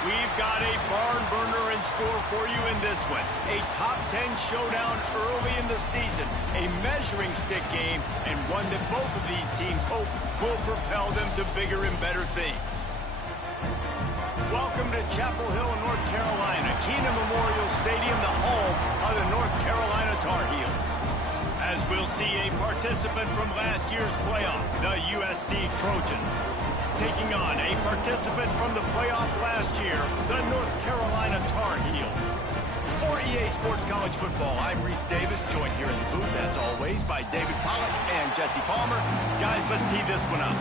We've got a barn burner in store for you in this one. A top 10 showdown early in the season. A measuring stick game, and one that both of these teams hope will propel them to bigger and better things. Welcome to Chapel Hill, North Carolina. Kenan Memorial Stadium, the home of the North Carolina Tar Heels. As we'll see a participant from last year's playoff, the USC Trojans, taking on a participant from the playoff last year, the North Carolina Tar Heels. For EA Sports College Football, I'm Reese Davis, joined here in the booth, as always, by David Pollack and Jesse Palmer. Guys, let's tee this one up.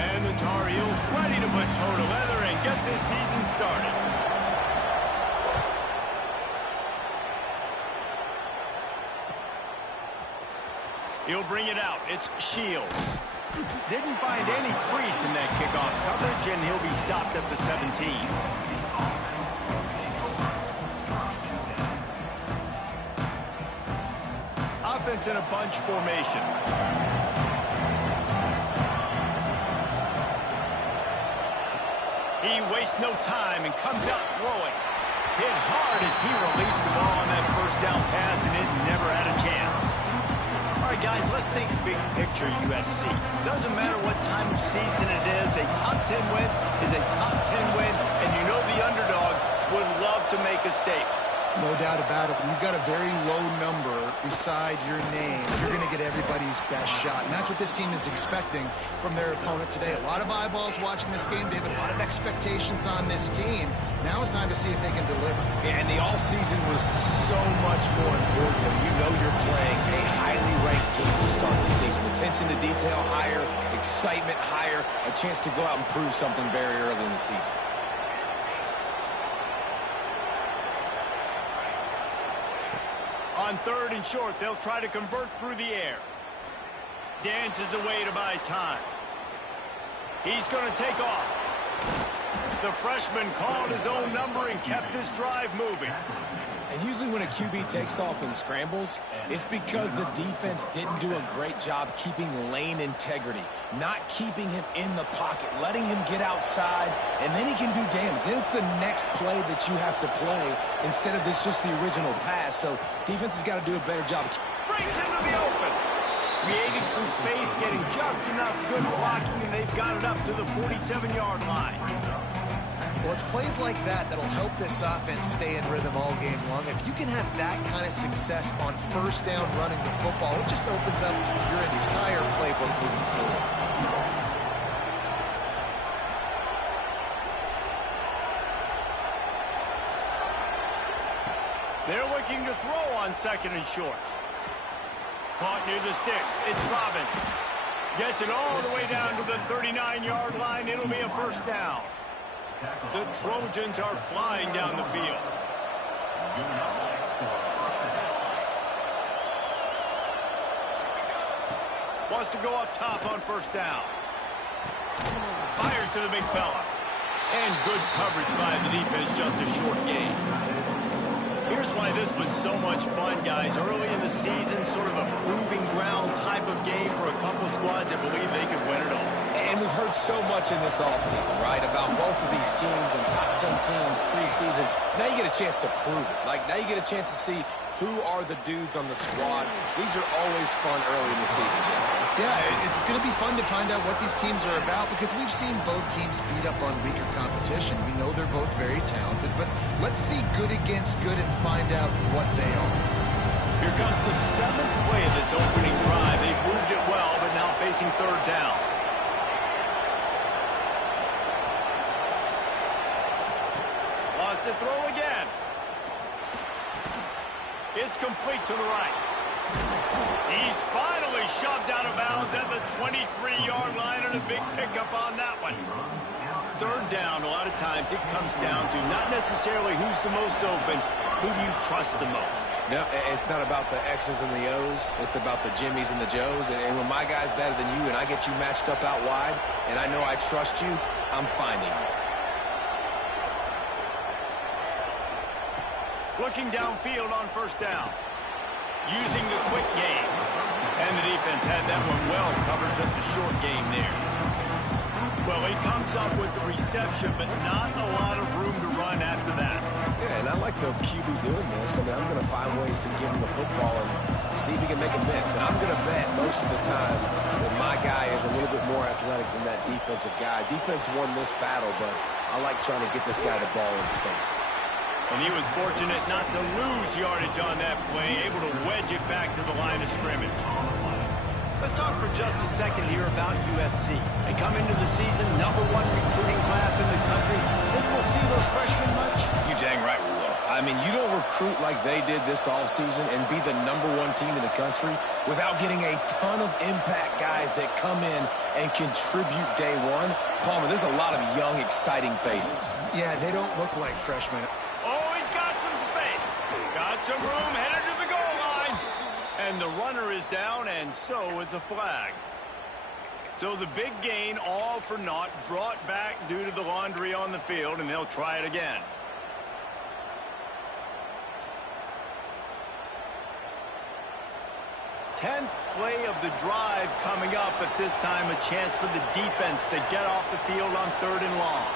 And the Tar Heels ready to put toe to leather and get this season started. He'll bring it out. It's Shields. Didn't find any crease in that kickoff coverage, and he'll be stopped at the 17. Offense in a bunch formation. He wastes no time and comes out throwing. Hit hard as he released the ball on that first down pass, and it never had a chance. All right, guys, let's think big picture USC. Doesn't matter what time of season it is, a top 10 win is a top 10 win, and you know the underdogs would love to make a statement. No doubt about it. When you've got a very low number beside your name, you're going to get everybody's best shot. And that's what this team is expecting from their opponent today. A lot of eyeballs watching this game, David. A lot of expectations on this team. Now it's time to see if they can deliver. And the offseason was so much more important when you know you're playing a highly ranked team to start the season. Attention to detail higher, excitement higher, a chance to go out and prove something very early in the season. On third and short, they'll try to convert through the air. Dances away to buy time. He's going to take off. The freshman called his own number and kept his drive moving. And usually when a QB takes off and scrambles, it's because the defense didn't do a great job keeping lane integrity, not keeping him in the pocket, letting him get outside, and then he can do damage. Then it's the next play that you have to play instead of this just the original pass. So defense has got to do a better job. Brings him to the open. Creating some space, getting just enough good blocking, and they've got it up to the 47-yard line. Well, it's plays like that that'll help this offense stay in rhythm all game long. If you can have that kind of success on first down running the football, it just opens up your entire playbook moving forward. They're looking to throw on second and short. Caught near the sticks. It's Robbins. Gets it all the way down to the 39-yard line. It'll be a first down. The Trojans are flying down the field. Wants to go up top on first down. Fires to the big fella. And good coverage by the defense, just a short gain. Here's why this was so much fun, guys. Early in the season, sort of a proving ground type of game for a couple squads that believe they could win it all. And we've heard so much in this offseason, right, about both of these teams and top 10 teams preseason. Now you get a chance to prove it. Like, now you get a chance to see who are the dudes on the squad. These are always fun early in the season, Jesse. Yeah, it's going to be fun to find out what these teams are about because we've seen both teams beat up on weaker competition. We know they're both very talented, but let's see good against good and find out what they are. Here comes the seventh play of this opening drive. They've moved it well, but now facing third down. Lost to throw again. It's complete to the right. He's finally shoved out of bounds at the 23-yard line, and a big pickup on that one. Third down, a lot of times it comes down to not necessarily who's the most open, who do you trust the most? No, it's not about the X's and the O's. It's about the Jimmies and the Joes. And when my guy's better than you and I get you matched up out wide, and I know I trust you, I'm finding you. Looking downfield on first down. Using the quick game. And the defense had that one well covered, just a short game there. Well, he comes up with the reception, but not a lot of room to run after that. Yeah, and I like the QB doing this. I mean, I'm going to find ways to give him the football and see if he can make a miss. And I'm going to bet most of the time that my guy is a little bit more athletic than that defensive guy. Defense won this battle, but I like trying to get this guy the ball in space. And he was fortunate not to lose yardage on that play, able to wedge it back to the line of scrimmage. Let's talk for just a second here about USC. They come into the season #1 recruiting class in the country. Think we'll see those freshmen much? You dang right we will. I mean, you don't recruit like they did this offseason and be the #1 team in the country without getting a ton of impact guys that come in and contribute day one. Palmer, there's a lot of young, exciting faces. Yeah, they don't look like freshmen. Oh, he's got some space. Got some room, headed to the goal line. And the runner is down, and so is a flag. So the big gain, all for naught, brought back due to the laundry on the field, and they'll try it again. Tenth play of the drive coming up. At this time, a chance for the defense to get off the field on 3rd and long.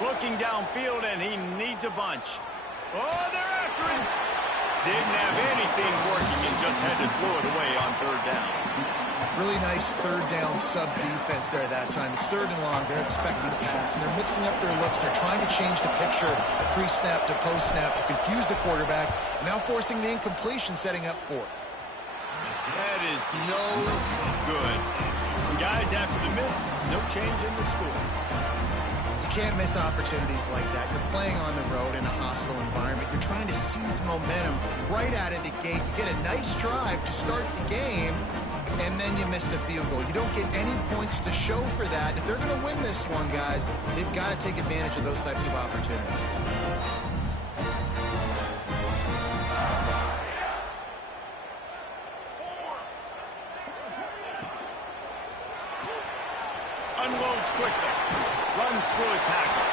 Looking downfield, and he needs a bunch. Oh, they're after him. Didn't have anything working and just had to throw it away on 3rd down. Really nice 3rd down sub defense there that time. It's 3rd and long. They're expecting pass, and they're mixing up their looks. They're trying to change the picture pre-snap to post-snap to confuse the quarterback, now forcing the incompletion, setting up 4th. That is no good. And guys, after the miss, no change in the score. You can't miss opportunities like that. You're playing on the road in a hostile environment. You're trying to seize momentum right out of the gate. You get a nice drive to start the game, and then you miss the field goal. You don't get any points to show for that. If they're going to win this one, guys, they've got to take advantage of those types of opportunities. Unloads quickly. Runs through a tackle.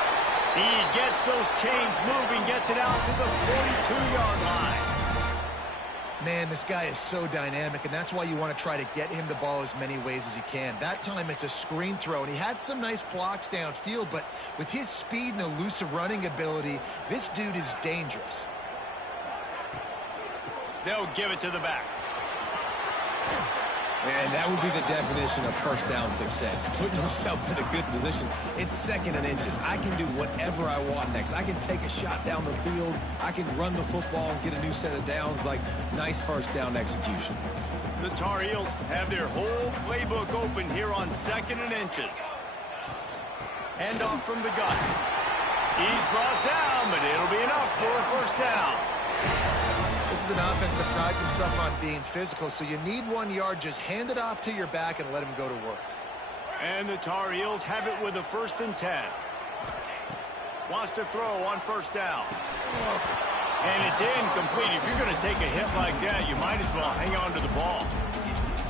He gets those chains moving, gets it out to the 42-yard line. Man, this guy is so dynamic, and that's why you want to try to get him the ball as many ways as you can. That time, it's a screen throw, and he had some nice blocks downfield, but with his speed and elusive running ability, this dude is dangerous. They'll give it to the back. And that would be the definition of first down success. Putting yourself in a good position. It's 2nd and inches. I can do whatever I want next. I can take a shot down the field. I can run the football and get a new set of downs. Like, nice first down execution. The Tar Heels have their whole playbook open here on 2nd and inches. Handoff from the gun. He's brought down, but it'll be enough for a first down. This is an offense that prides himself on being physical, so you need 1 yard. Just hand it off to your back and let him go to work. And the Tar Heels have it with a 1st and 10. Wants to throw on first down. And it's incomplete. If you're going to take a hit like that, you might as well hang on to the ball.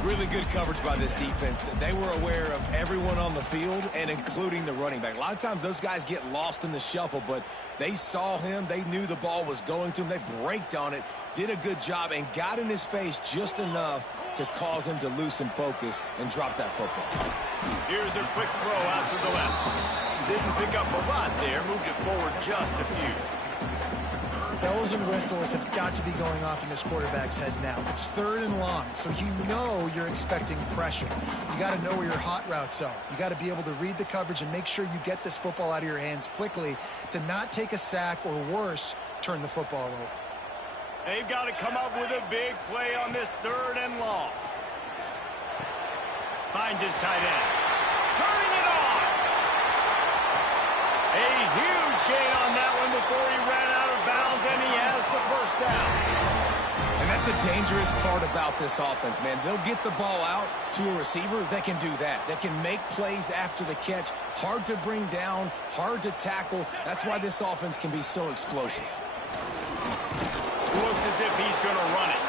Really good coverage by this defense. They were aware of everyone on the field and including the running back. A lot of times those guys get lost in the shuffle, but they saw him. They knew the ball was going to him. They braked on it, did a good job, and got in his face just enough to cause him to lose some focus and drop that football. Here's a quick throw out to the left. Didn't pick up a lot there. Moved it forward just a few. Bells and whistles have got to be going off in this quarterback's head now. It's 3rd and long, so you know you're expecting pressure. You got to know where your hot routes are. You got to be able to read the coverage and make sure you get this football out of your hands quickly to not take a sack or worse, turn the football over. They've got to come up with a big play on this 3rd and long. Finds his tight end. Turning it on. A huge gain on that one before he ran out of bounds, and he has the first down. And that's the dangerous part about this offense, man. They'll get the ball out to a receiver that can do that. That can make plays after the catch. Hard to bring down, hard to tackle. That's why this offense can be so explosive. Looks as if he's going to run it.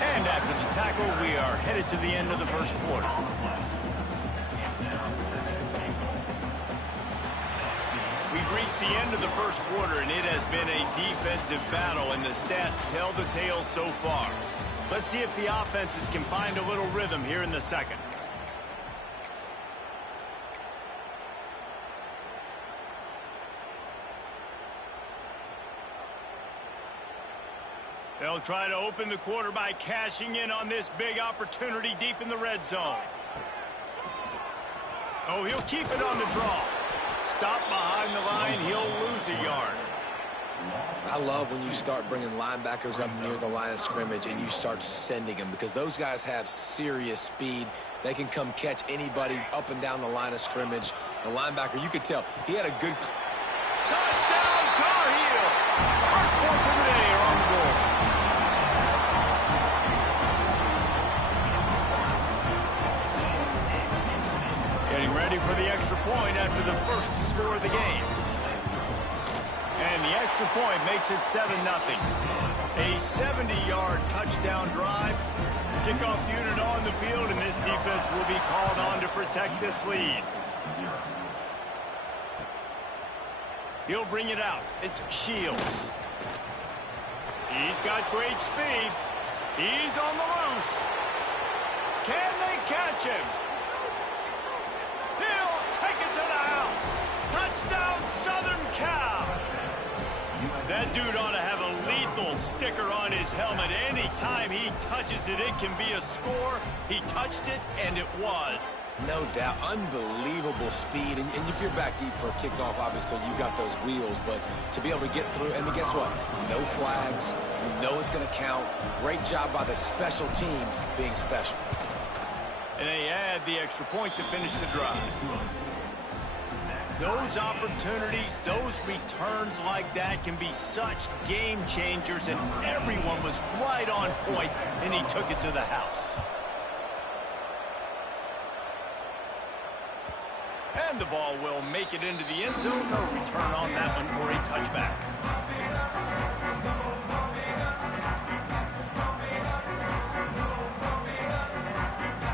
And after the tackle, we are headed to the end of the first quarter. the end of the first quarter, and it has been a defensive battle, and the stats tell the tale so far. Let's see if the offenses can find a little rhythm here in the second. They'll try to open the quarter by cashing in on this big opportunity deep in the red zone. Oh, he'll keep it on the draw. Stop behind the line, he'll lose a yard. I love when you start bringing linebackers up near the line of scrimmage and you start sending them, because those guys have serious speed. They can come catch anybody up and down the line of scrimmage. The linebacker, you could tell, he had a good... Touchdown, Tar Heels! First points of the day are on the board. Getting ready for the extra point after the first score of the game. And the extra point makes it 7-0. A 70-yard touchdown drive. Kickoff unit on the field, and this defense will be called on to protect this lead. He'll bring it out. It's Shields. He's got great speed. He's on the loose. Can they catch him? He'll take it to the house. Touchdown, Southern Cal. That dude ought to have a lethal sticker on his helmet. Anytime he touches it, it can be a score. He touched it, and it was. No doubt. Unbelievable speed. And if you're back deep for a kickoff, obviously you got those wheels. But to be able to get through, and guess what? No flags. You know it's going to count. Great job by the special teams being special. And they add the extra point to finish the drive. Those opportunities, those returns like that can be such game changers, and everyone was right on point, and he took it to the house. And the ball will make it into the end zone. No return on that one for a touchback.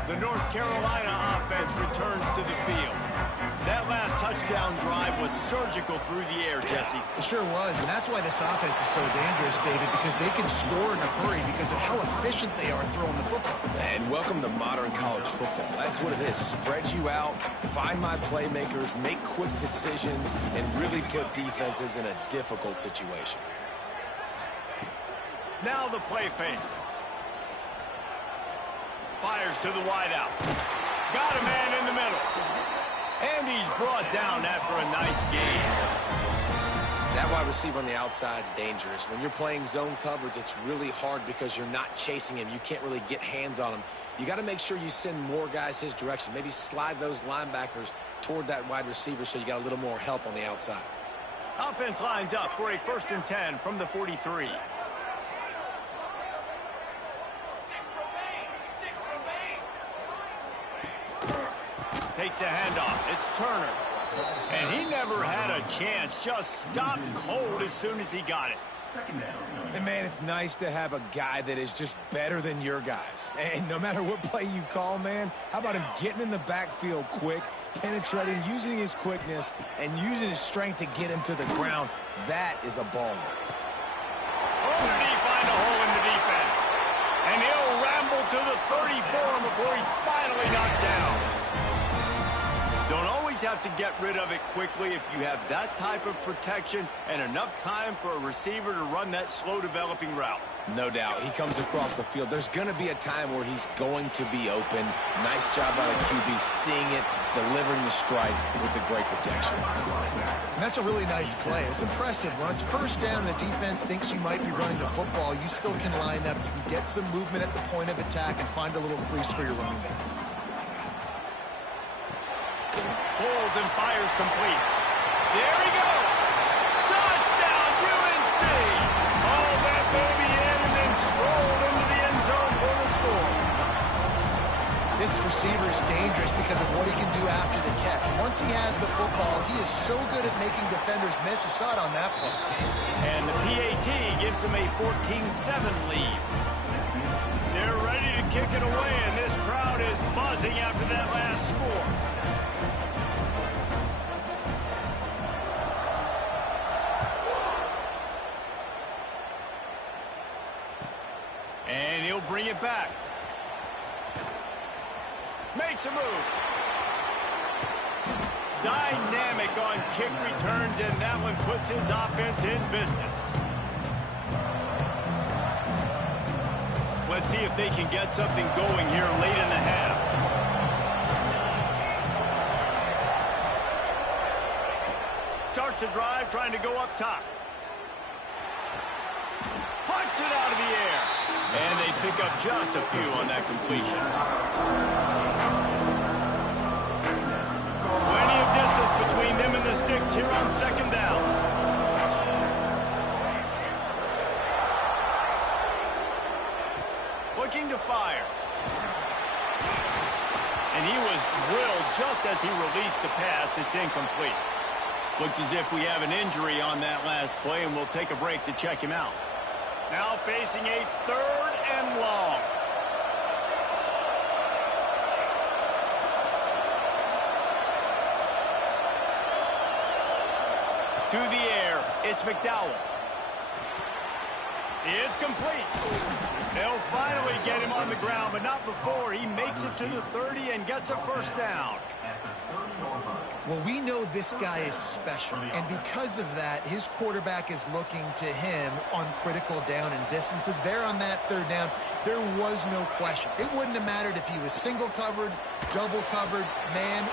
The North Carolina offense returns to the field. That last touchdown drive was surgical through the air, Jesse. It sure was, and that's why this offense is so dangerous, David, because they can score in a hurry because of how efficient they are throwing the football. And welcome to modern college football. That's what it is. Spread you out, find my playmakers, make quick decisions, and really put defenses in a difficult situation. Now the play fake. Fires to the wideout. Got a man in the middle. And he's brought down after a nice gain. That wide receiver on the outside is dangerous. When you're playing zone coverage, it's really hard because you're not chasing him. You can't really get hands on him. You got to make sure you send more guys his direction. Maybe slide those linebackers toward that wide receiver so you got a little more help on the outside. Offense lines up for a 1st and 10 from the 43. Takes the handoff. It's Turner. And he never had a chance. Just stopped cold as soon as he got it. And, man, it's nice to have a guy that is just better than your guys. And no matter what play you call, man, how about him getting in the backfield quick, penetrating, using his quickness, and using his strength to get him to the ground? That is a baller. Oh, did he find a hole in the defense? And he'll ramble to the 34 before he's finally knocked down. Don't always have to get rid of it quickly if you have that type of protection and enough time for a receiver to run that slow-developing route. No doubt. He comes across the field. There's going to be a time where he's going to be open. Nice job by the QB seeing it, delivering the strike with the great protection. And that's a really nice play. It's impressive. When it's 1st down and the defense thinks you might be running the football, you still can line up. You can get some movement at the point of attack and find a little crease for your running back. Pulls and fires complete. There he goes. Touchdown, UNC. Oh, that baby in and then strolled into the end zone for the score. This receiver is dangerous because of what he can do after the catch. Once he has the football, he is so good at making defenders miss. You saw it on that play. And the PAT gives him a 14-7 lead. They're ready to kick it away, and this crowd is buzzing after that last score. bring it back. Makes a move. Dynamic on kick returns, and that one puts his offense in business. Let's see if they can get something going here late in the half. Starts a drive trying to go up top. Punts it out of the air. And they pick up just a few on that completion. Plenty of distance between them and the sticks here on second down. Looking to fire. And he was drilled just as he released the pass. It's incomplete. Looks as if we have an injury on that last play, and we'll take a break to check him out. Now facing a 3rd and long. To the air, it's McDowell. It's complete. They'll finally get him on the ground, but not before he makes it to the 30 and gets a first down. Well, we know this guy is special, and because of that, his quarterback is looking to him on critical down and distances. There on that 3rd down, there was no question. It wouldn't have mattered if he was single covered, double covered, man.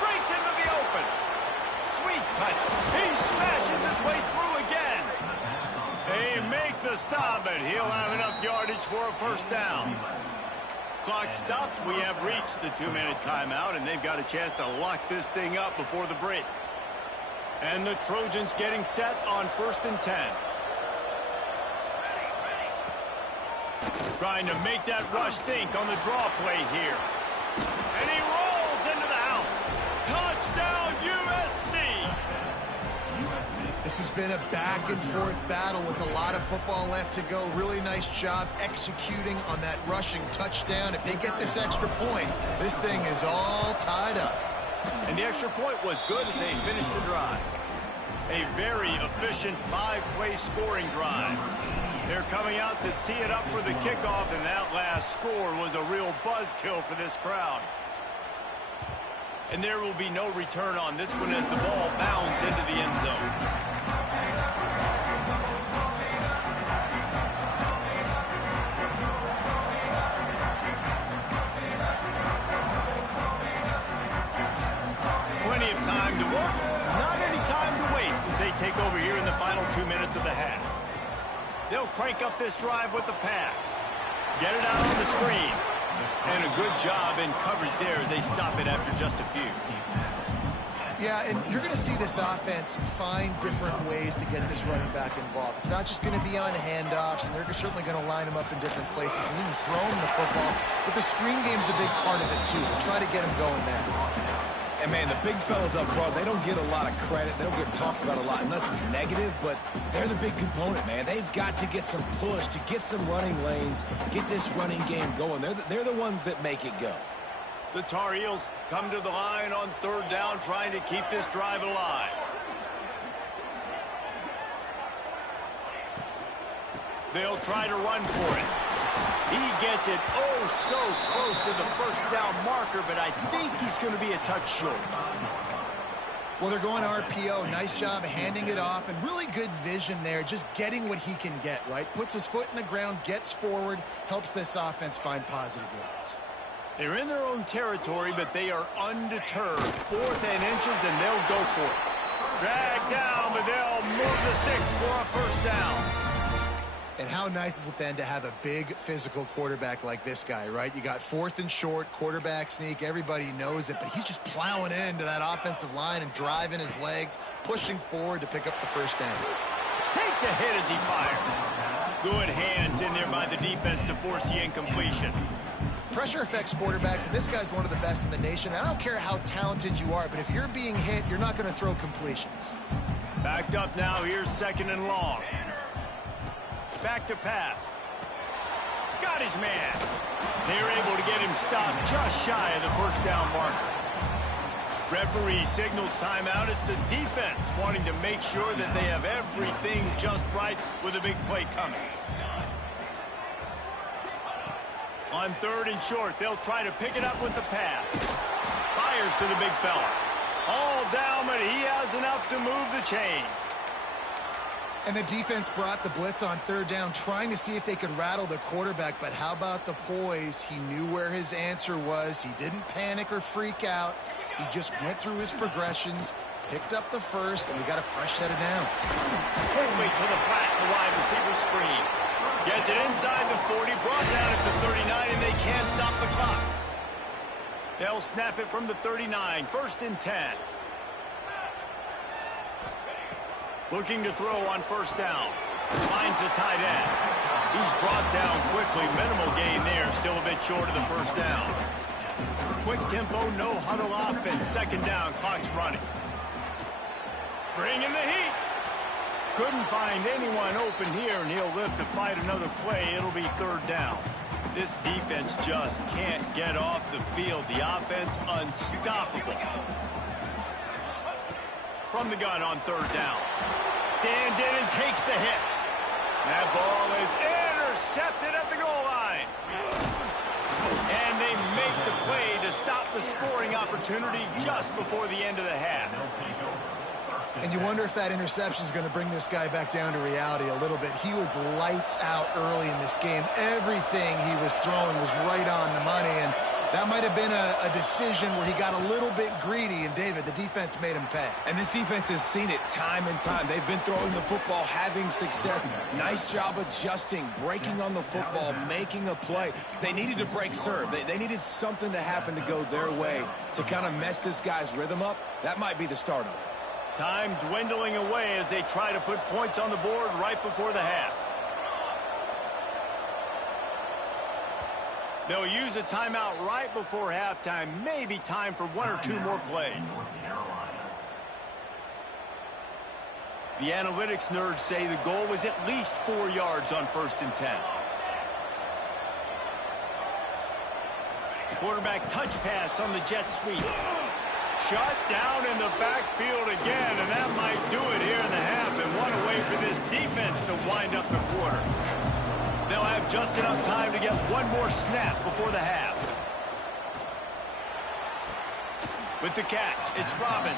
Breaks into the open. Sweet cut. He smashes his way through again. They make the stop, but he'll have enough yardage for a first down. Clock stops. We have reached the 2-minute timeout, and they've got a chance to lock this thing up before the break. And the Trojans getting set on 1st and 10. Trying to make that rush think on the draw play here. And he rolls into the house. Touchdown, USC! This has been a back-and-forth battle with a lot of football left to go. Really nice job executing on that rushing touchdown. If they get this extra point, this thing is all tied up. And the extra point was good as they finished the drive. A very efficient 5-play scoring drive. They're coming out to tee it up for the kickoff, and that last score was a real buzzkill for this crowd. And there will be no return on this one as the ball bounds into the end zone. Plenty of time to work, not any time to waste as they take over here in the final 2 minutes of the half. They'll crank up this drive with the pass. Get it out on the screen. And a good job in coverage there as they stop it after just a few. Yeah, and you're going to see this offense find different ways to get this running back involved. It's not just going to be on handoffs, and they're certainly going to line him up in different places and even throw him the football. But the screen game's a big part of it, too. They'll try to get him going there. And, man, the big fellas up front, they don't get a lot of credit. They don't get talked about a lot unless it's negative, but they're the big component, man. They've got to get some push, to get some running lanes, get this running game going. They're the ones that make it go. The Tar Heels come to the line on 3rd down, trying to keep this drive alive. They'll try to run for it. He gets it so close to the first down marker, but I think he's going to be a touch short. Well, they're going RPO. Nice job handing it off, and really good vision there, just getting what he can get, right? Puts his foot in the ground, gets forward, helps this offense find positive yards. They're in their own territory, but they are undeterred. 4th and inches, and they'll go for it. Drag down, but they'll move the sticks for a first down. And how nice is it then to have a big physical quarterback like this guy, right? You got 4th and short, quarterback sneak, everybody knows it, but he's just plowing into that offensive line and driving his legs, pushing forward to pick up the first down. Takes a hit as he fires. Good hands in there by the defense to force the incompletion. Pressure affects quarterbacks, and this guy's one of the best in the nation. I don't care how talented you are, but if you're being hit, you're not going to throw completions. Backed up now, here's 2nd and long. Back to pass. Got his man. They're able to get him stopped just shy of the first down marker. Referee signals timeout. It's the defense wanting to make sure that they have everything just right with a big play coming. On 3rd and short, they'll try to pick it up with the pass. Fires to the big fella. All down, but he has enough to move the chains. And the defense brought the blitz on 3rd down, trying to see if they could rattle the quarterback. But how about the poise? He knew where his answer was. He didn't panic or freak out. He just went through his progressions, picked up the first, and we got a fresh set of downs. Quickly to the flat, the wide receiver screen. Gets it inside the 40, brought down at the 39, and they can't stop the clock. They'll snap it from the 39, 1st and 10. Looking to throw on 1st down. Finds the tight end. He's brought down quickly. Minimal gain there, still a bit short of the 1st down. Quick tempo, no huddle offense. 2nd down, clock's running. Bringing the heat. Couldn't find anyone open here, and he'll live to fight another play. It'll be 3rd down. This defense just can't get off the field. The offense unstoppable. From the gun on 3rd down. Stands in and takes the hit. That ball is intercepted at the goal line. And they make the play to stop the scoring opportunity just before the end of the half. And you wonder if that interception is going to bring this guy back down to reality a little bit. He was lights out early in this game. Everything he was throwing was right on the money, and that might have been a decision where he got a little bit greedy, and David, the defense made him pay. And this defense has seen it time and time. They've been throwing the football, having success. Nice job adjusting, breaking on the football, making a play. They needed to break serve. They needed something to happen to go their way to kind of mess this guy's rhythm up. That might be the start of it. Time dwindling away as they try to put points on the board right before the half. They'll use a timeout right before halftime. Maybe time for 1 or 2 more plays. The analytics nerds say the goal was at least 4 yards on 1st and 10. The quarterback touch pass on the jet sweep. Shut down in the backfield again, and that might do it here in the half, and one away for this defense to wind up the quarter. They'll have just enough time to get one more snap before the half. With the catch, it's Robbins.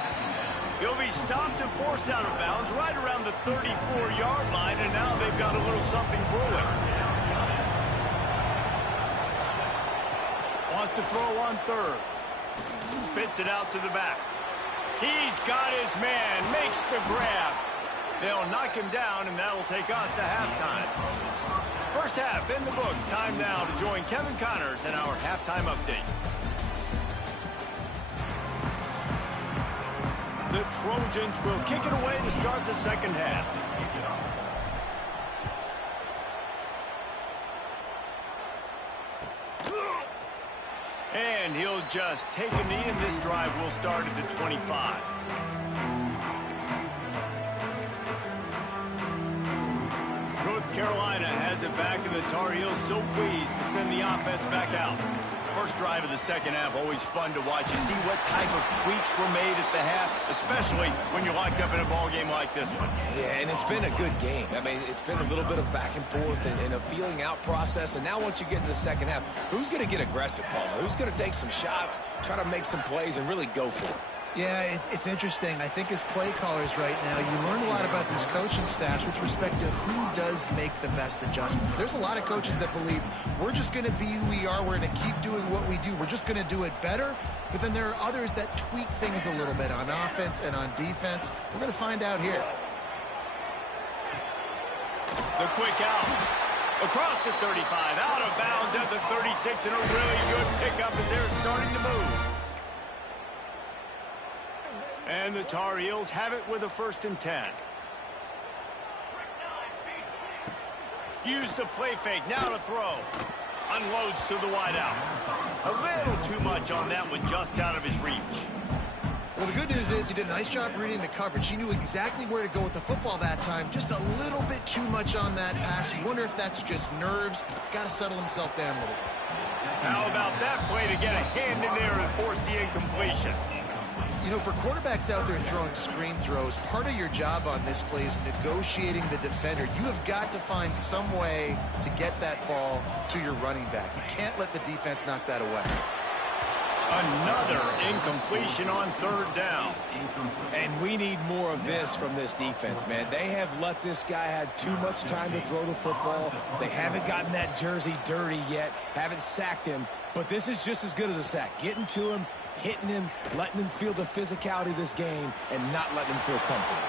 He'll be stopped and forced out of bounds right around the 34-yard line, and now they've got a little something brewing. Wants to throw on 3rd. Spits it out to the back. He's got his man, makes the grab. They'll knock him down, and that'll take us to halftime. First half in the books. Time now to join Kevin Connors in our halftime update. The Trojans will kick it away to start the 2nd half. And he'll just take a knee, and this drive will start at the 25. North Carolina has it back, and the Tar Heels so pleased to send the offense back out. First drive of the 2nd half, always fun to watch. You see what type of tweaks were made at the half, especially when you're locked up in a ball game like this one. Yeah, and it's been a good game. I mean, it's been a little bit of back and forth and a feeling out process. And now once you get to the 2nd half, who's going to get aggressive, Paul? Who's going to take some shots, try to make some plays, and really go for it? Yeah, it's interesting. I think as play callers right now, you learn a lot about these coaching staffs with respect to who does make the best adjustments. There's a lot of coaches that believe we're just going to be who we are. We're going to keep doing what we do. We're just going to do it better. But then there are others that tweak things a little bit on offense and on defense. We're going to find out here. The quick out. Across the 35, out of bounds at the 36, and a really good pickup as they're starting to move. And the Tar Heels have it with a 1st and 10. Use the play fake, now to throw. Unloads to the wideout. A little too much on that one, just out of his reach. Well, the good news is he did a nice job reading the coverage. He knew exactly where to go with the football that time. Just a little bit too much on that pass. You wonder if that's just nerves. He's got to settle himself down a little bit. How about that play to get a hand in there and force the incompletion? You know, for quarterbacks out there throwing screen throws, part of your job on this play is negotiating the defender. You have got to find some way to get that ball to your running back. You can't let the defense knock that away. Another incompletion on third down. And we need more of this from this defense, man. They have let this guy have too much time to throw the football. They haven't gotten that jersey dirty yet, haven't sacked him. But this is just as good as a sack. Getting to him, hitting him, letting him feel the physicality of this game, and not letting him feel comfortable.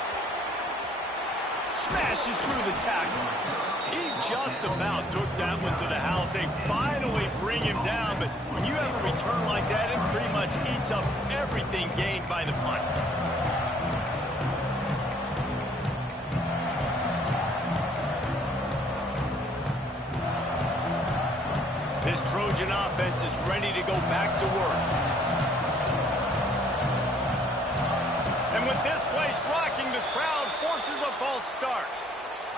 Smashes through the tackle. He just about took that one to the house. They finally bring him down, but when you have a return like that, it pretty much eats up everything gained by the punt. This Trojan offense is ready to go back to work. And with this place rocking, the crowd forces a false start.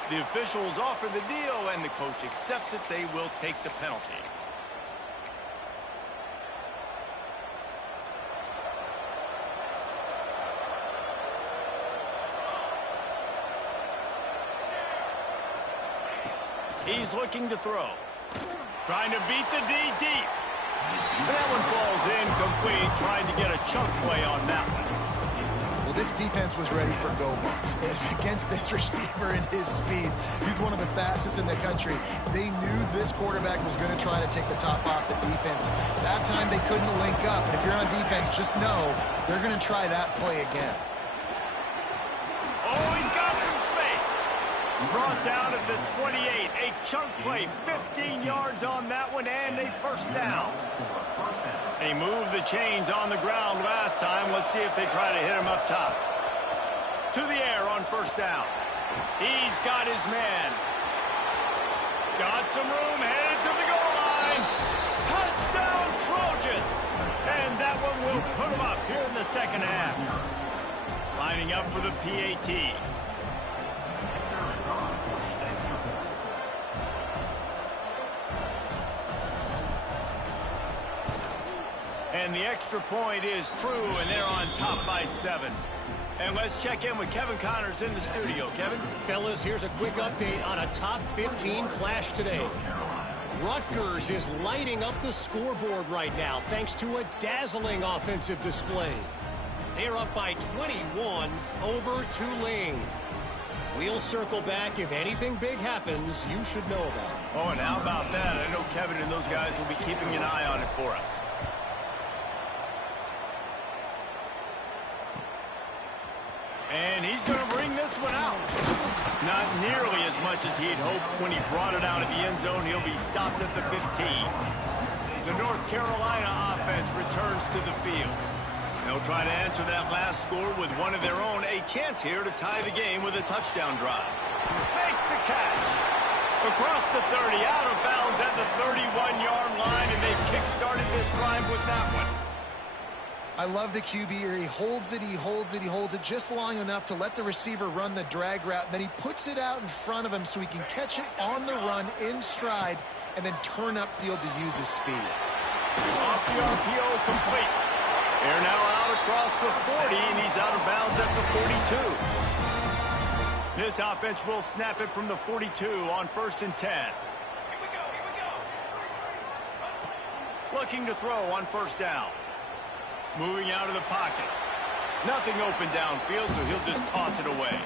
The officials offer the deal, and the coach accepts it. They will take the penalty. He's looking to throw. Trying to beat the D deep. And that one falls incomplete, trying to get a chunk play on that one. Well, this defense was ready for go bucks. Against this receiver and his speed, he's one of the fastest in the country. They knew this quarterback was going to try to take the top off the defense. That time they couldn't link up. And if you're on defense, just know they're going to try that play again. Oh, he's got some space. Brought down at the 28. A chunk play, 15 yards on that one, and a first down. They moved the chains on the ground last time. Let's see if they try to hit him up top. To the air on first down. He's got his man. Got some room, headed to the goal line. Touchdown, Trojans! And that one will put him up here in the second half. Lining up for the PAT. And the extra point is true, and they're on top by 7. And let's check in with Kevin Connors in the studio. Kevin? Fellas, here's a quick update on a top 15 clash today. Rutgers is lighting up the scoreboard right now thanks to a dazzling offensive display. They're up by 21 over Tulane. We'll circle back. If anything big happens, you should know about it. Oh, and how about that? I know Kevin and those guys will be keeping an eye on it for us. And he's going to bring this one out. Not nearly as much as he'd hoped when he brought it out of the end zone. He'll be stopped at the 15. The North Carolina offense returns to the field. They'll try to answer that last score with one of their own. A chance here to tie the game with a touchdown drive. Makes the catch. Across the 30, out of bounds at the 31-yard line, and they've kick-started this drive with that one. I love the QB here. He holds it, he holds it, he holds it just long enough to let the receiver run the drag route. And then he puts it out in front of him so he can catch it on the run in stride and then turn upfield to use his speed. Off the RPO, complete. They're now out across the 40, and he's out of bounds at the 42. This offense will snap it from the 42 on 1st and 10. Looking to throw on first down. Moving out of the pocket. Nothing open downfield, so he'll just toss it away.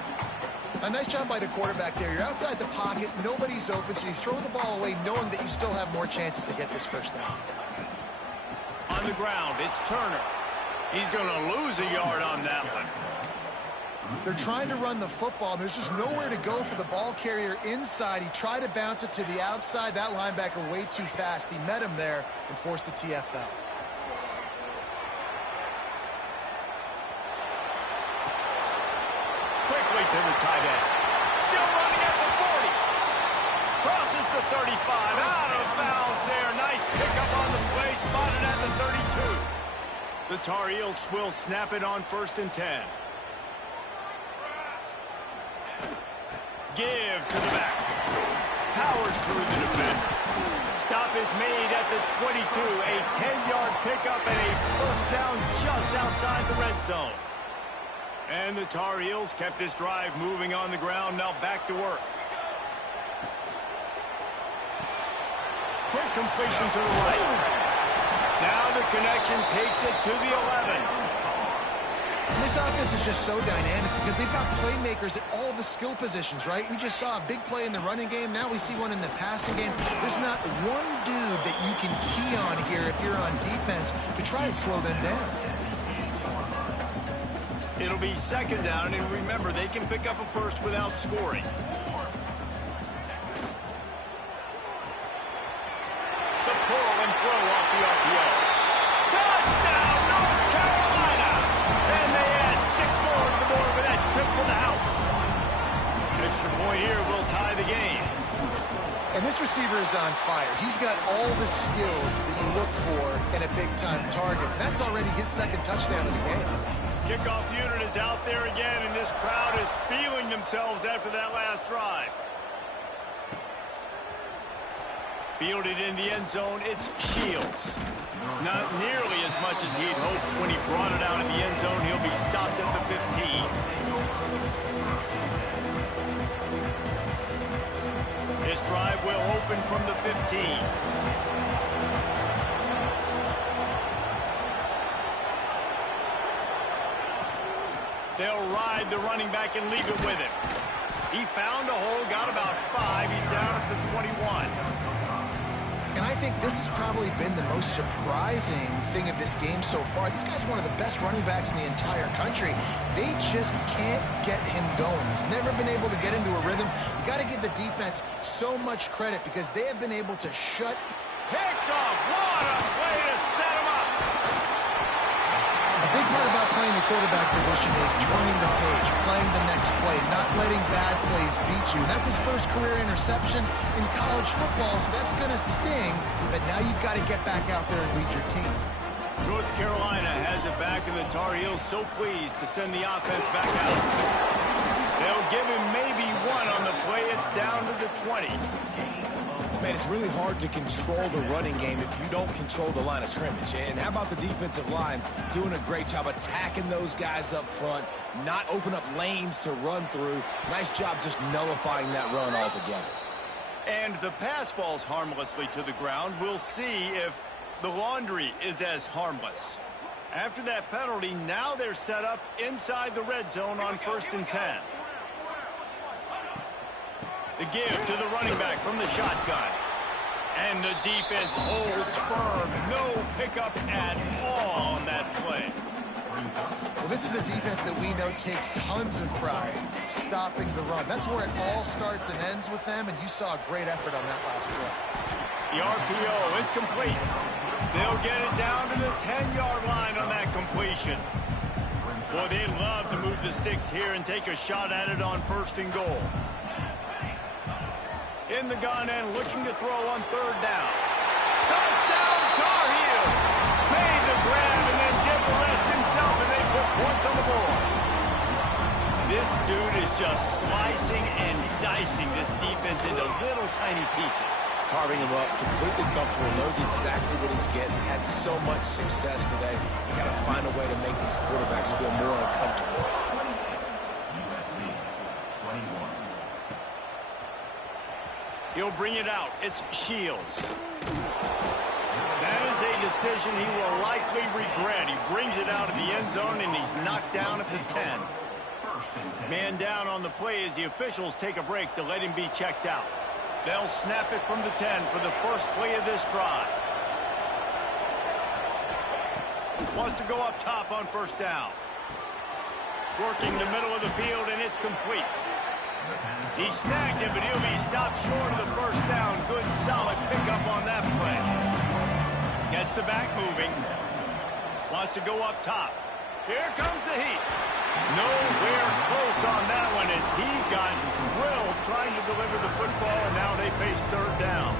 A nice job by the quarterback there. You're outside the pocket, nobody's open, so you throw the ball away knowing that you still have more chances to get this first down. On the ground, it's Turner. He's going to lose a yard on that one. They're trying to run the football. There's just nowhere to go for the ball carrier inside. He tried to bounce it to the outside. That linebacker way too fast. He met him there and forced the TFL. Quickly to the tight end. Still running at the 40. Crosses the 35. Out of bounds there. Nice pickup on the play. Spotted at the 32. The Tar Heels will snap it on 1st and 10. Give to the back. Powers through the defender. stop is made at the 22. A 10-yard pickup and a first down just outside the red zone. And the Tar Heels kept this drive moving on the ground. Now back to work. Quick completion to the right. Now the connection takes it to the 11. And this offense is just so dynamic because they've got playmakers at all the skill positions, right? We just saw a big play in the running game. Now we see one in the passing game. There's not one dude that you can key on here if you're on defense to try and slow them down. It'll be second down, and remember, they can pick up a first without scoring. The pull and throw off the RPO. Touchdown, North Carolina! And they add 6 more to the board with that trip to the house. Extra point here will tie the game. And this receiver is on fire. He's got all the skills that you look for in a big-time target. That's already his second touchdown of the game. Kickoff unit is out there again, and this crowd is feeling themselves after that last drive. Fielded in the end zone, it's Shields. Not nearly as much as he'd hoped when he brought it out in the end zone. He'll be stopped at the 15. This drive will open from the 15. They'll ride the running back and leave it with him. He found a hole, got about 5. He's down at the 21. And I think this has probably been the most surprising thing of this game so far. This guy's one of the best running backs in the entire country. They just can't get him going. He's never been able to get into a rhythm. You got to give the defense so much credit because they have been able to shut. Picked off. What a way to set him up. A big part about playing the quarterback position is turning the page, playing the next play, not letting bad plays beat you. And that's his first career interception in college football, so that's going to sting. But now you've got to get back out there and lead your team. North Carolina has it back, and the Tar Heels so pleased to send the offense back out. They'll give him maybe one on the play. It's down to the 20. Man, it's really hard to control the running game if you don't control the line of scrimmage. And how about the defensive line doing a great job attacking those guys up front, not open up lanes to run through. Nice job just nullifying that run altogether. And the pass falls harmlessly to the ground. We'll see if the laundry is as harmless. After that penalty, now they're set up inside the red zone on 1st and 10. The give to the running back from the shotgun. And the defense holds firm. No pickup at all on that play. Well, this is a defense that we know takes tons of pride stopping the run. That's where it all starts and ends with them, and you saw a great effort on that last play. The RPO, it's complete. They'll get it down to the 10-yard line on that completion. Boy, they'd love to move the sticks here and take a shot at it on 1st and goal. In the gun and looking to throw on 3rd down. Touchdown, Tar Heel! Made the grab and then did the rest himself, and they put points on the board. This dude is just slicing and dicing this defense into little tiny pieces. Carving him up, completely comfortable, knows exactly what he's getting, had so much success today. You got to find a way to make these quarterbacks feel more uncomfortable. He'll bring it out. It's Shields. That is a decision he will likely regret. He brings it out of the end zone, and he's knocked down at the 10. Man down on the play as the officials take a break to let him be checked out. They'll snap it from the 10 for the first play of this drive. Wants to go up top on 1st down. Working the middle of the field, and it's complete. He snagged it, but he'll be stopped short of the 1st down. Good, solid pickup on that play. Gets the back moving. Wants to go up top. Here comes the heat. Nowhere close on that one as he got drilled trying to deliver the football, and now they face 3rd down.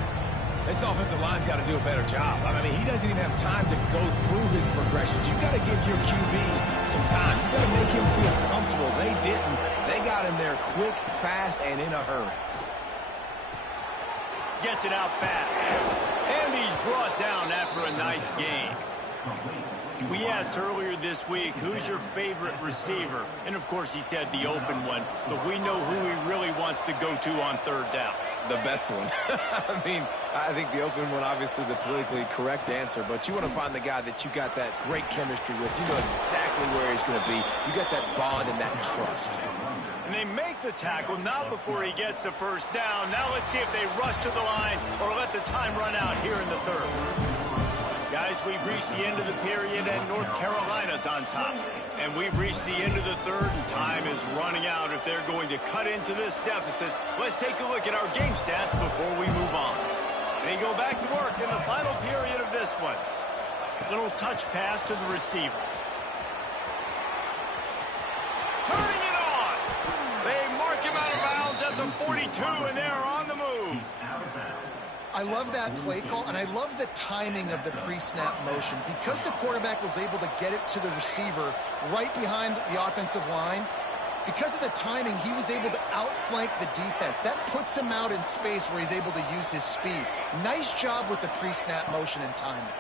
This offensive line's got to do a better job. I mean, he doesn't even have time to go through his progressions. You've got to give your QB some time. You've got to make him feel comfortable. They didn't. They got him there quick, fast, and in a hurry. Gets it out fast. And he's brought down after a nice game. We asked earlier this week, who's your favorite receiver? And, of course, he said the open one. But we know who he really wants to go to on third down. The best one. I mean, I think the open one, obviously the politically correct answer, but you want to find the guy that you got that great chemistry with. You know exactly where he's going to be. You got that bond and that trust. And they make the tackle, not before he gets the first down. Now let's see if they rush to the line or let the time run out here in the third. Guys, we've reached the end of the period, and North Carolina's on top. And we've reached the end of the third, and time is running out if they're going to cut into this deficit. Let's take a look at our game stats before we move on. They go back to work in the final period of this one. Little touch pass to the receiver. Turning it on! They mark him out of bounds at the 42, and they're on the move. I love that play call, and I love the timing of the pre-snap motion. Because the quarterback was able to get it to the receiver right behind the offensive line, because of the timing, he was able to outflank the defense. That puts him out in space where he's able to use his speed. Nice job with the pre-snap motion and timing.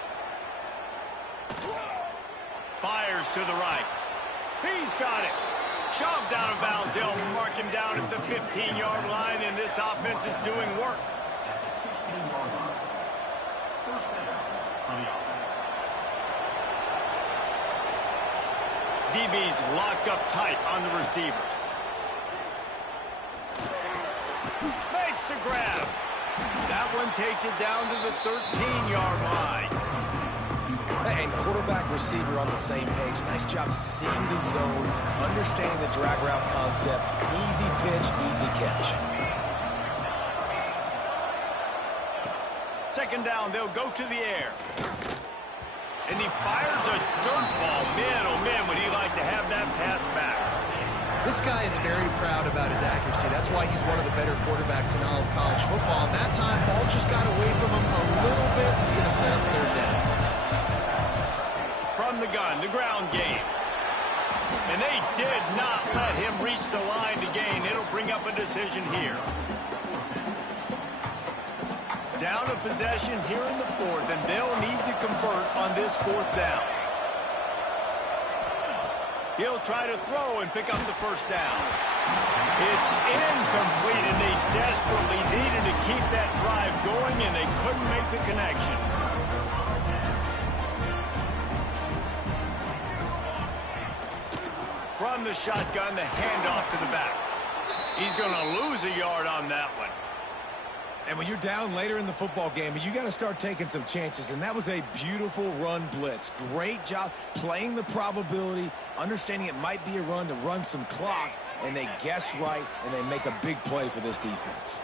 Fires to the right. He's got it. Shoved out of bounds. They'll mark him down at the 15-yard line, and this offense is doing work. DB's locked up tight on the receivers. Makes the grab. That one takes it down to the 13-yard line. And quarterback receiver on the same page. Nice job seeing the zone, understanding the drag route concept. Easy pitch, easy catch. Second down, they'll go to the air. And he fires a dirt ball. Man, oh man, would he like to have that pass back. This guy is very proud about his accuracy. That's why he's one of the better quarterbacks in all of college football. And that time, ball just got away from him a little bit. It's going to set up third down. From the gun, the ground game. And they did not let him reach the line to gain. It'll bring up a decision here. Down a possession here in the fourth, and they'll need to convert on this fourth down. He'll try to throw and pick up the first down. It's incomplete, and they desperately needed to keep that drive going, and they couldn't make the connection. From the shotgun, the handoff to the back. He's going to lose a yard on that one. And when you're down later in the football game, you got to start taking some chances. And that was a beautiful run blitz. Great job playing the probability, understanding it might be a run to run some clock, and they guess right, and they make a big play for this defense.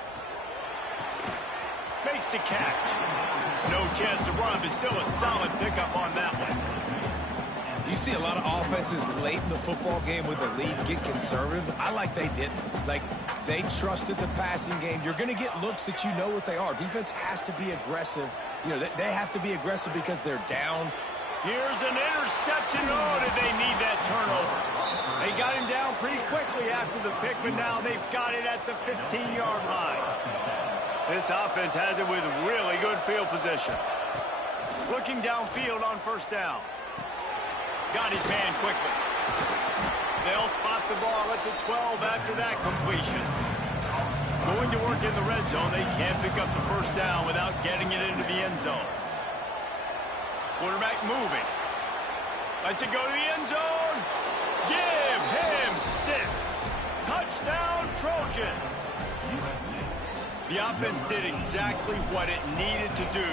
Makes the catch. No chance to run, but still a solid pickup on that one. You see a lot of offenses late in the football game with a lead get conservative. I like they didn't. Like, they trusted the passing game. You're going to get looks that you know what they are. Defense has to be aggressive. You know, they have to be aggressive because they're down. Here's an interception. Oh, did they need that turnover? They got him down pretty quickly after the pick, but now they've got it at the 15-yard line. This offense has it with really good field position. Looking downfield on first down. Got his man quickly. They'll spot the ball at the 12 after that completion. Going to work in the red zone. They can't pick up the first down without getting it into the end zone. Quarterback moving. Lets it go to the end zone. Give him 6. Touchdown, Trojans. The offense did exactly what it needed to do,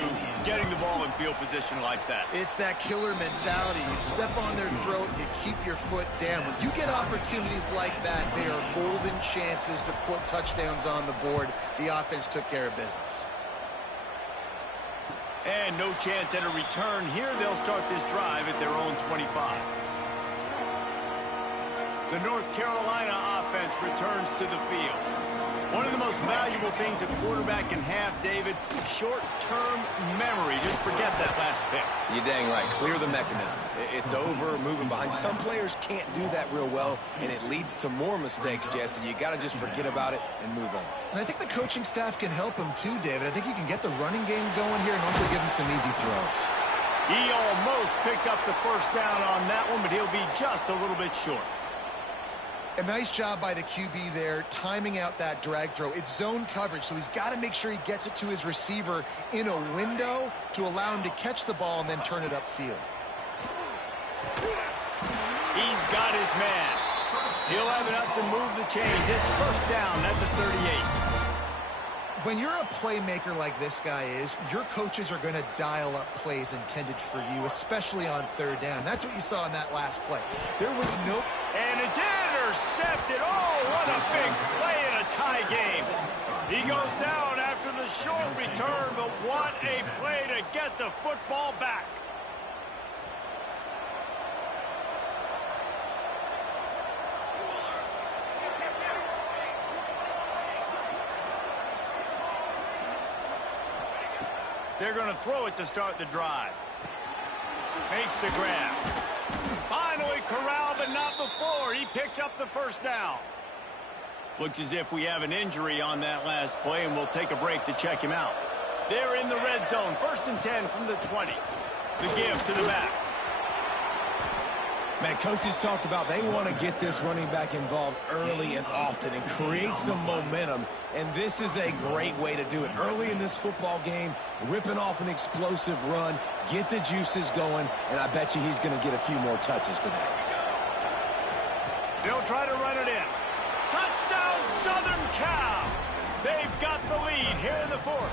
getting the ball in field position like that. It's that killer mentality. You step on their throat, you keep your foot down. When you get opportunities like that, they are golden chances to put touchdowns on the board. The offense took care of business. And no chance at a return here. They'll start this drive at their own 25. The North Carolina offense returns to the field. One of the most valuable things a quarterback can have, David, short-term memory. Just forget that last pick. You're dang right. Clear the mechanism. It's over, moving behind. Some players can't do that real well, and it leads to more mistakes, Jesse. You got to just forget about it and move on. And I think the coaching staff can help him too, David. I think you can get the running game going here and also give him some easy throws. He almost picked up the first down on that one, but he'll be just a little bit short. A nice job by the QB there, timing out that drag throw. It's zone coverage, so he's got to make sure he gets it to his receiver in a window to allow him to catch the ball and then turn it upfield. He's got his man. He'll have enough to move the chains. It's first down at the 38. When you're a playmaker like this guy is, your coaches are going to dial up plays intended for you, especially on third down. That's what you saw in that last play. There was no... And it's intercepted. Oh, what a big play in a tie game. He goes down after the short return, but what a play to get the football back. They're going to throw it to start the drive. Makes the grab. Finally corralled, but not before. He picks up the first down. Looks as if we have an injury on that last play, and we'll take a break to check him out. They're in the red zone. First and 10 from the 20. The give to the back. Man, coaches talked about they want to get this running back involved early and often and create some momentum, and this is a great way to do it. Early in this football game, ripping off an explosive run, get the juices going, and I bet you he's going to get a few more touches today. They'll try to run it in. Touchdown, Southern Cal! They've got the lead here in the fourth.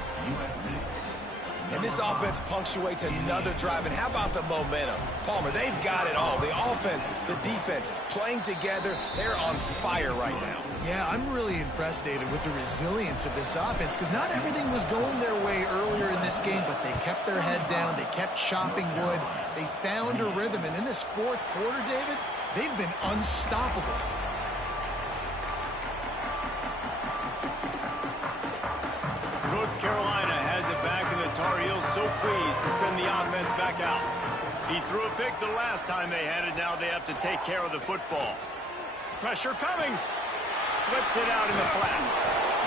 And this offense punctuates another drive. And how about the momentum? Palmer, they've got it all. The offense, the defense, playing together. They're on fire right now. Yeah, I'm really impressed, David, with the resilience of this offense, because not everything was going their way earlier in this game, but they kept their head down. They kept chopping wood. They found a rhythm. And in this fourth quarter, David, they've been unstoppable. North Carolina has it back, and the Tar Heels so pleased to send the offense back out. He threw a pick the last time they had it. Now they have to take care of the football. Pressure coming. Flips it out in the flat.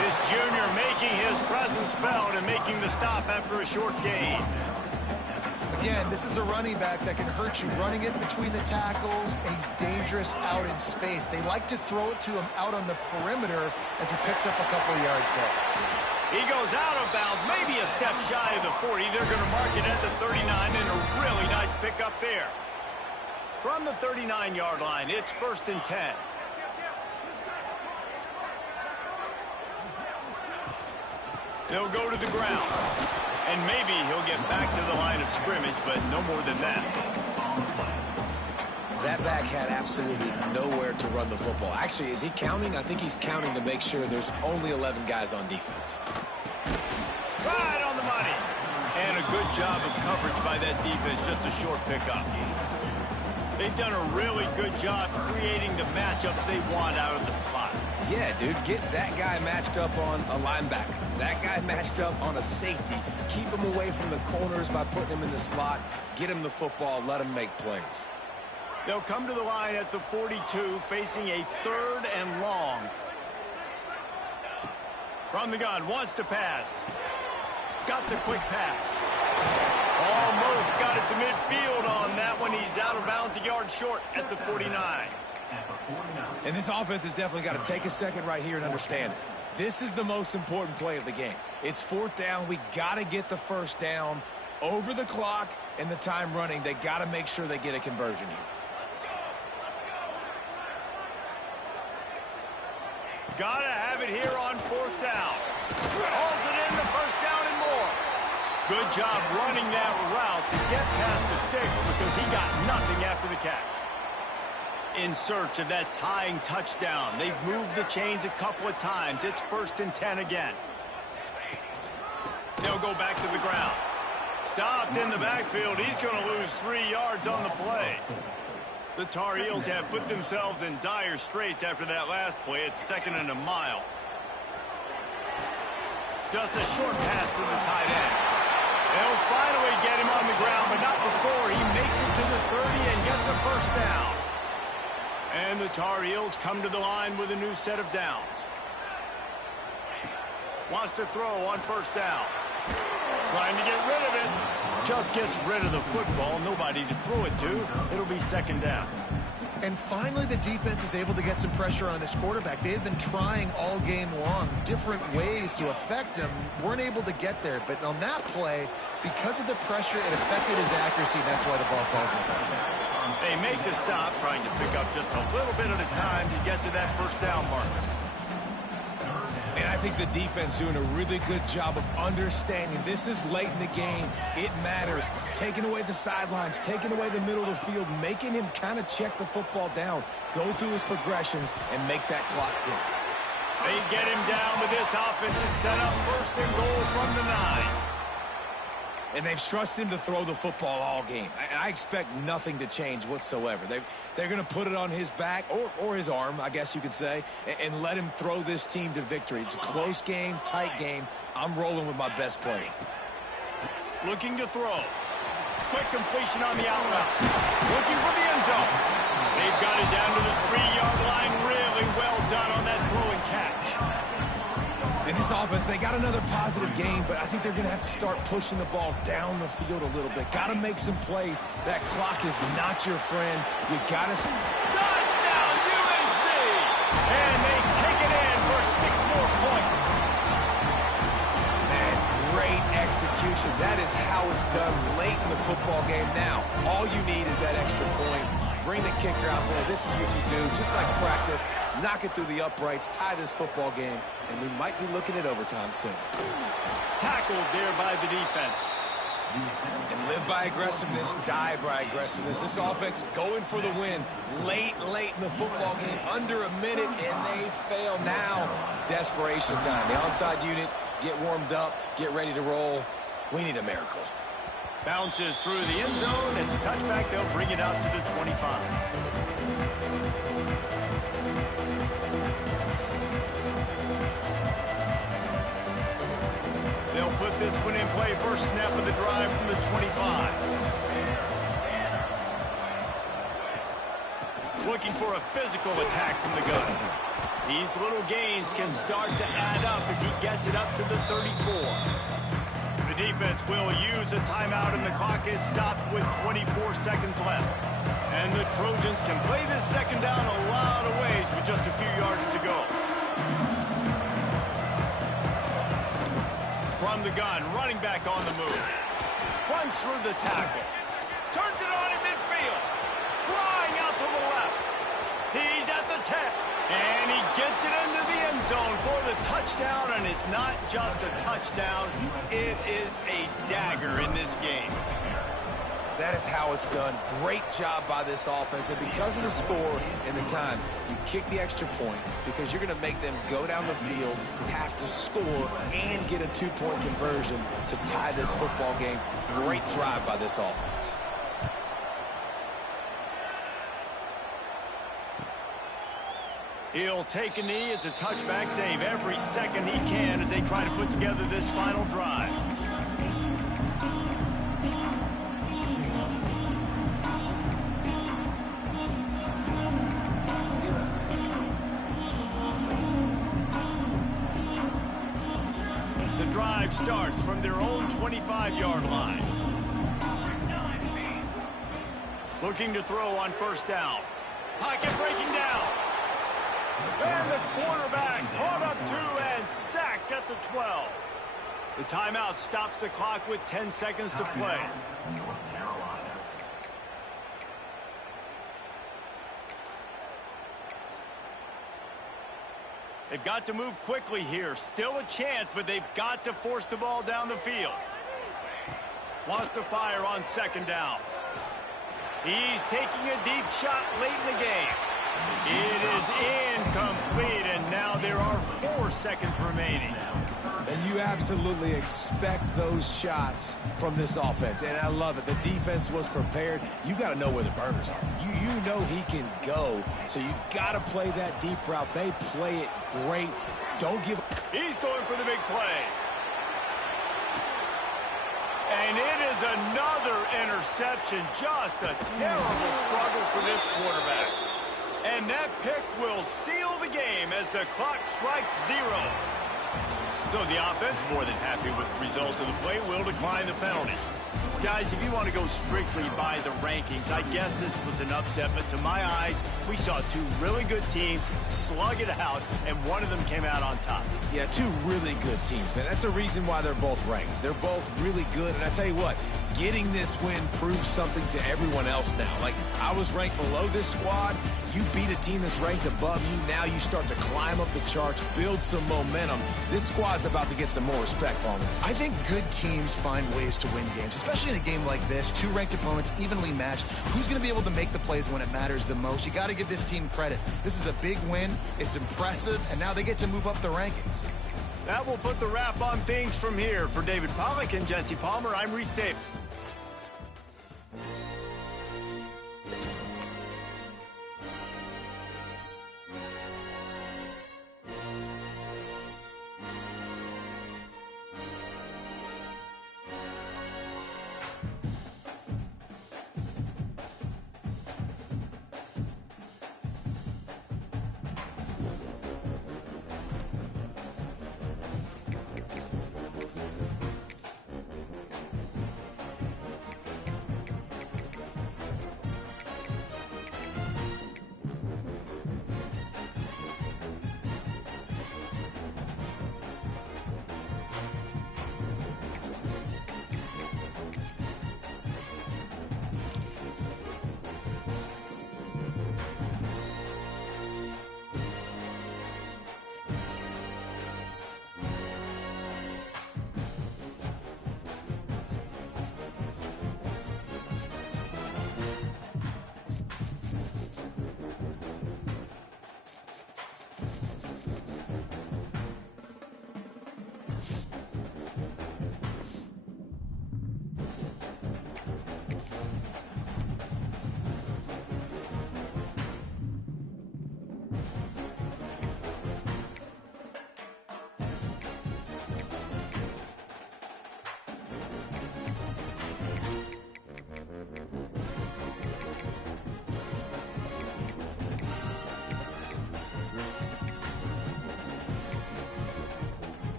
This junior making his presence felt and making the stop after a short gain. Again, this is a running back that can hurt you running it between the tackles, and he's dangerous out in space. They like to throw it to him out on the perimeter as he picks up a couple of yards there. He goes out of bounds, maybe a step shy of the 40. They're going to mark it at the 39, and a really nice pickup there. From the 39-yard line, it's first and 10. They'll go to the ground. And maybe he'll get back to the line of scrimmage, but no more than that. That back had absolutely nowhere to run the football. Actually, is he counting? I think he's counting to make sure there's only 11 guys on defense. Right on the money. And a good job of coverage by that defense, just a short pickup. They've done a really good job creating the matchups they want out of the slot. Yeah, dude, get that guy matched up on a linebacker. That guy matched up on a safety. Keep him away from the corners by putting him in the slot. Get him the football. Let him make plays. They'll come to the line at the 42, facing a third and long. From the gun, wants to pass. Got the quick pass. Almost got it to midfield on that one. He's out of bounds, a yard short at the 49. And this offense has definitely got to take a second right here and understand this is the most important play of the game. It's fourth down. We got to get the first down over the clock and the time running. They got to make sure they get a conversion here. Got to have it here on fourth down. Hauls it in, the first down and more. Good job running that route to get past the sticks because he got nothing after the catch. In search of that tying touchdown. They've moved the chains a couple of times. It's first and 10 again. They'll go back to the ground. Stopped in the backfield. He's going to lose 3 yards on the play. The Tar Heels have put themselves in dire straits after that last play. It's second and a mile. Just a short pass to the tight end. They'll finally get him on the ground, but not before he makes it to the 30 and gets a first down. And the Tar Heels come to the line with a new set of downs. Wants to throw on first down. Trying to get rid of it. Just gets rid of the football. Nobody to throw it to. It'll be second down. And finally, the defense is able to get some pressure on this quarterback. They had been trying all game long different ways to affect him. Weren't able to get there. But on that play, because of the pressure, it affected his accuracy. That's why the ball falls in the ground. They make the stop, trying to pick up just a little bit at a time to get to that first down marker. And I think the defense doing a really good job of understanding this is late in the game. It matters. Taking away the sidelines, taking away the middle of the field, making him kind of check the football down, go through his progressions, and make that clock tick. They get him down with this offense is set up first and goal from the 9. And they've trusted him to throw the football all game. I expect nothing to change whatsoever. They're going to put it on his back, or his arm, I guess you could say, and let him throw this team to victory. It's a close game, tight game. I'm rolling with my best play. Looking to throw. Quick completion on the out route. Looking for the end zone. They've got it down to the 3-yard line. Really well done on that throw and catch. In this offense, they got another positive game, but I think they're going to have to start pushing the ball down the field a little bit. Got to make some plays. That clock is not your friend. You got to... Touchdown, UNC! And they take it in for 6 more points. Man, great execution. That is how it's done late in the football game. Now, all you need is that extra point. Bring the kicker out there. This is what you do. Just like practice, knock it through the uprights, tie this football game, and we might be looking at overtime soon. Tackled there by the defense. And live by aggressiveness, die by aggressiveness. This offense going for the win. Late in the football game, under a minute, and they fail now. Desperation time. The onside unit, get warmed up, get ready to roll. We need a miracle. Bounces through the end zone. It's a touchback. They'll bring it out to the 25. They'll put this one in play. First snap of the drive from the 25. Looking for a physical attack from the gun. These little gains can start to add up as he gets it up to the 34. The defense will use a timeout, and the clock is stopped with 24 seconds left. And the Trojans can play this second down a lot of ways with just a few yards to go. From the gun, running back on the move. Runs through the tackle. Turns it on in midfield. Flying out to the left. He's at the 10. And he gets it into the end zone for the touchdown, and it's not just a touchdown, it is a dagger in this game. That is how it's done. Great job by this offense, and because of the score and the time, you kick the extra point because you're going to make them go down the field, have to score, and get a 2-point conversion to tie this football game. Great drive by this offense. He'll take a knee. It's a touchback save every second he can as they try to put together this final drive. The drive starts from their own 25-yard line. Looking to throw on first down. Pocket breaking down. And the quarterback caught up to and sacked at the 12. The timeout stops the clock with 10 seconds to play. They've got to move quickly here. Still a chance, but they've got to force the ball down the field. Wants to fire on second down. He's taking a deep shot late in the game. It is incomplete, and now there are 4 seconds remaining. And you absolutely expect those shots from this offense, and I love it. The defense was prepared. You got to know where the burners are. You know he can go, so you got to play that deep route. They play it great. Don't give up. He's going for the big play. And it is another interception. Just a terrible struggle for this quarterback. And that pick will seal the game as the clock strikes 0. So the offense, more than happy with the result of the play, will decline the penalty. Guys, if you want to go strictly by the rankings, I guess this was an upset, but to my eyes, we saw two really good teams slug it out, and one of them came out on top. Yeah, two really good teams, man. That's a reason why they're both ranked. They're both really good, and I tell you what, getting this win proves something to everyone else now. Like, I was ranked below this squad. You beat a team that's ranked above you. Now you start to climb up the charts, build some momentum. This squad's about to get some more respect on them. I think good teams find ways to win games, especially in a game like this. Two ranked opponents, evenly matched. Who's going to be able to make the plays when it matters the most? You got to give this team credit. This is a big win. It's impressive, and now they get to move up the rankings. That will put the wrap on things from here. For David Pollack and Jesse Palmer, I'm Reese Davis.